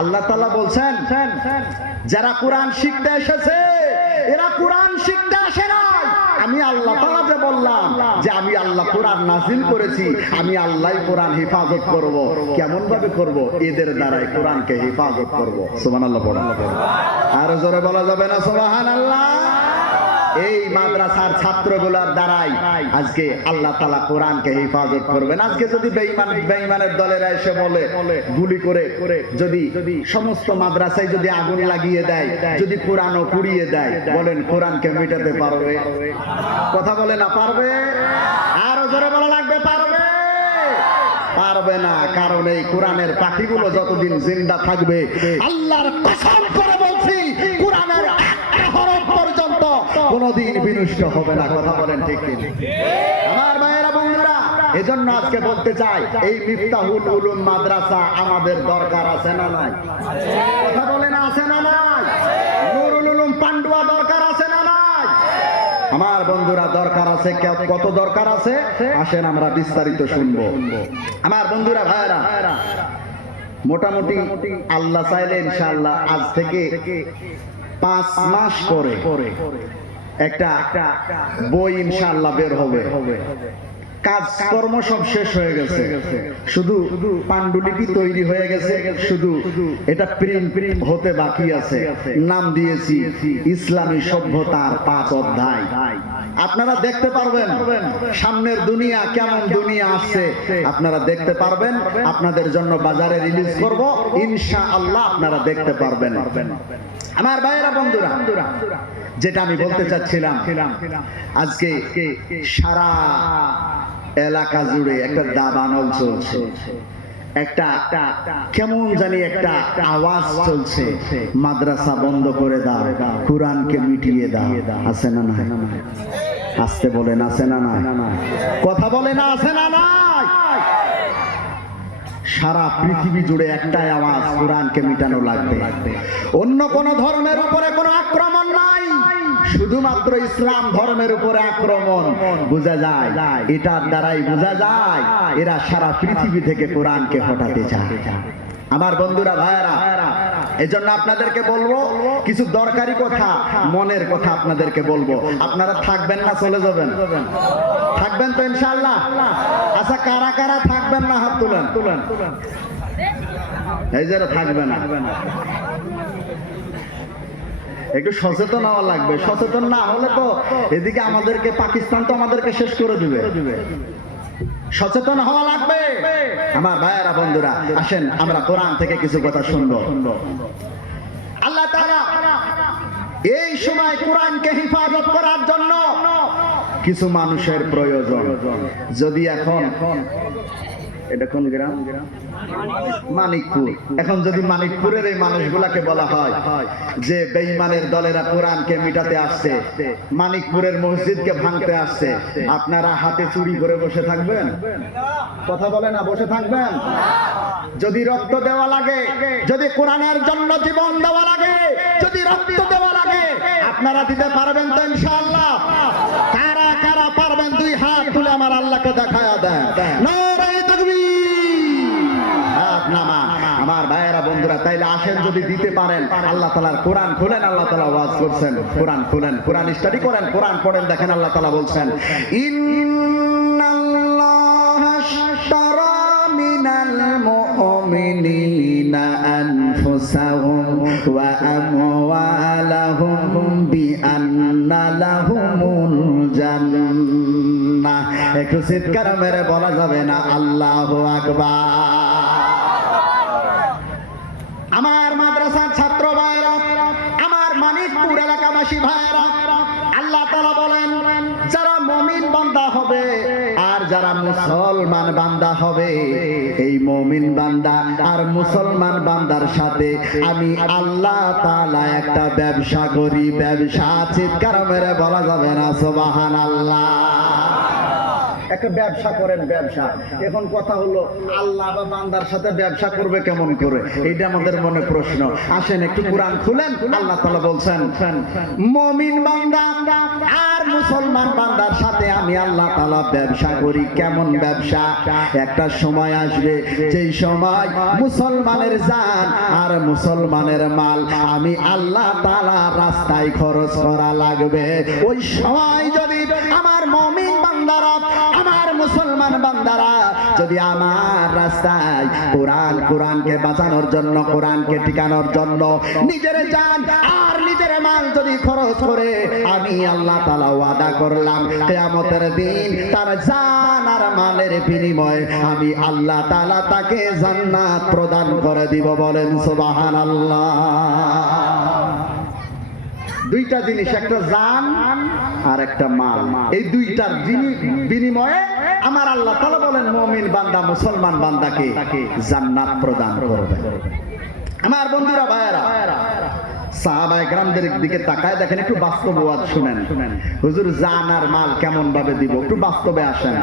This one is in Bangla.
আল্লাহ যারা কোরআন শিখতে এসেছে, এরা কোরআন শিখতে আসে নাই। আমি আল্লাহ যে বললাম যে আমি আল্লাহ কোরআন নাজিল করেছি, আমি আল্লাহই কোরআন হেফাজত করব। কেমন ভাবে করব? এদের দ্বারাই কোরআনকে হেফাজত করব। সুবহানাল্লাহ পড়া আর জোরে বলা যাবে না? সুবহানাল্লাহ। এই মাদ্রাসার ছাত্রগুলার দ্বারাই আজকে আল্লাহ তালা কোরআনকে হেফাজত করবেন। আজকে যদি বেঈমান বেঈমানের দলেরা এসে বলে, গুলি করে, যদি সমস্ত মাদ্রাসায় যদি আগুন লাগিয়ে দেয়, যদি কোরআনও পুড়িয়ে দেয়, বলেন কোরআনকে মেটাতে পারবে? কথা বলে না, পারবে? আরও জোরে বলা লাগবে, পারবে? পারবে না, কারণ এই কোরআনের পাখিগুলো যতদিন জিন্দা থাকবে, আল্লাহর কসম করে কোনোদিন বিনষ্ট হবে না, কথা বলেন ঠিক আমার ভাইয়েরা, বন্ধুরা, এজন্য আজকে বলতে চাই, এই মিফতাহুল উলুম মাদ্রাসা আমাদের দরকার আছে না নাই? কথা বলেন, আছে না নাই? নুরুল উলুম পান্ডুয়া দরকার আছে না নাই? আমার বন্ধুরা, দরকার আছে কত দরকার আছে? আসেন, আমরা বিস্তারিত শুনব। আমার বন্ধুরা ভাইরা মোটামুটি আল্লাহ চাইলে ইনশাআল্লাহ আজ থেকে পাঁচ মাস পরে একটা বই বের হবে। সব শেষ হয়ে গেছে। শুধু পাণ্ডুলিপি তৈরি হয়ে গেছে। শুধু এটা প্রিন্ট প্রিন্ট হতে বাকি আছে। নাম দিয়েছি, ইসলামী সভ্যতার পাঁচ অধ্যায়। আপনারা দেখতে পারবেন, সামনের দুনিয়া কেমন দুনিয়া আছে আপনারা দেখতে পারবেন, আপনাদের জন্য বাজারে রিলিজ করব। ইনশা আল্লাহ আপনারা দেখতে পারবেন। আমার ভাইয়েরা বন্ধুরা যেটা আমি বলতে চাচ্ছিলাম আজকে সারা এলাকা জুড়ে একটা দাবানল চলছে। একটা কেমন জানি একটা আওয়াজ চলছে। মাদ্রাসা বন্ধ করে দাও কোরআনকে মিটিয়ে দাও। আছে না না আসতে বলেন আছে না না কথা বলে না আছে না নাই। সারা পৃথিবী জুড়ে একটাই আওয়াজ, কোরআনকে মিটানো লাগবে। অন্য কোন ধর্মের উপরে কোনো আক্রমণ নাই। শুধুমাত্র ইসলাম ধর্মের উপরে আক্রমণ। বোঝা যায়? এটার দ্বারাই বোঝা যায়, এরা সারা পৃথিবী থেকে কোরআনকে হটাতে চায়। আমার বন্ধুরা ভাইরা এজন্য আপনাদেরকে বলব, কিছু দরকারি কথা, মনের কথা আপনাদেরকে বলব। আপনারা থাকবেন না, চলে যাবেন। থাকবেন তো ইনশাআল্লাহ? আচ্ছা কারা কারা থাকবেন না হাত তুলেন? তুলেন এই একটু সচেতন হওয়া লাগবে। সচেতন না হলে তো এদিকে আমাদেরকে, পাকিস্তান তো আমাদেরকে শেষ করে দিবে। সচেতন হওয়া লাগবে। আমার ভাইয়েরা, বন্ধুরা, আসেন, আমরা কোরআন থেকে কিছু কথা শুনব। আল্লাহ এই সময় কোরআনকে হেফাজত কিছু মানুষের প্রয়োজন। যদি এখন এটা কোন গ্রাম? মানিকপুর। এখন যদি মানিকপুরের এই মানুষগুলাকে বলা হয় যে বেঈমানের দলেরা কোরআনকে মিটাতে আসছে, মানিকপুরের মসজিদকে ভাঙতে আসছে, আপনারা হাতে চুরি করে বসে থাকবেন? কথা বলে না, বসে থাকবেন? যদি রক্ত দেওয়া লাগে, যদি কোরআনের জন্য জীবন দেওয়া লাগে, যদি রক্ত দেওয়া লাগে, আপনারা দিতে পারবেন তো ইনশাআল্লাহ কারা কারা পারবেন দুই হাত তুলে আমার আল্লাহকে দেখায়া দেন নারায়ে তাকবীর হাত নামা আমার ভাইয়েরা বন্ধুরা তাইলে আসেন যদি দিতে পারেন, আল্লাহ তালার কোরআন খুলেন, আল্লাহ তালা ওয়াজ করছেন। কোরআন খুলেন, কোরআন স্টাডি করেন, কোরআন পড়েন, দেখেন আল্লাহ তালা বলছেন একটু চিৎকার মেরে বলা যাবে না, আল্লাহ আকবার আমার মাদ্রাসার ছাত্র ভাইরা আমার মানিকপুর এলাকাবাসী ভাইয়েরা, আল্লাহ তালা বলেন, যারা মমিন বান্দা হবে আর যারা মুসলমান বান্দা হবে, এই মমিন বান্দা আর মুসলমান বান্দার সাথে আমি আল্লাহ তালা একটা ব্যবসা করি। ব্যবসা চিৎকার মেরে বলা যাবে না সোবাহান আল্লাহ একটা ব্যবসা করেন ব্যবসা। এখন কথা হলো, আল্লাহ বা বান্দার সাথে ব্যবসা করবে কেমন করে? এইটা আমাদের মনে প্রশ্ন। আসেন, একটু কোরআন খুলেন। আল্লাহ তাআলা বলছেন, মমিন বান্দা আর মুসলমান বান্দার সাথে আমি আল্লাহ তাআলা ব্যবসা করি। কেমন ব্যবসা? একটা সময় আসবে, যেই সময় মুসলমানের জান আর মুসলমানের মাল আমি আল্লাহ তালা রাস্তায় খরচ করা লাগবে। ওই সময় যদি আমার মমিন মুসলমান বান্দারা, যদি আমার রাস্তায় কোরআন কোরআনকে বাঁচানোর জন্য, কোরআনকে টিকানোর জন্য নিজের জান আর নিজের মাল যদি খরচ করে, আমি আল্লাহ তালা ওয়াদা করলাম, কেয়ামতের দিন তার জান আর মালের বিনিময়ে আমি আল্লাহ তালা তাকে জান্নাত প্রদান করে দিব বলেন সুবাহান দুইটা জিনিস, একটা জান আর একটা মাল। এই দুইটার বিনিময়ে আমার আল্লাহ তালা বলেন, মমিন বান্দা, মুসলমান বান্দাকে জান্নাত প্রদান করবে। আমার বন্ধুরা, ভাইয়েরা, সাহাবায়ে গ্রামদের দিকে তাকায় দেখেন, একটু শুনেন। হুজুর, জান আর মাল কেমন ভাবে দিব? একটু বাস্তবে আসেন।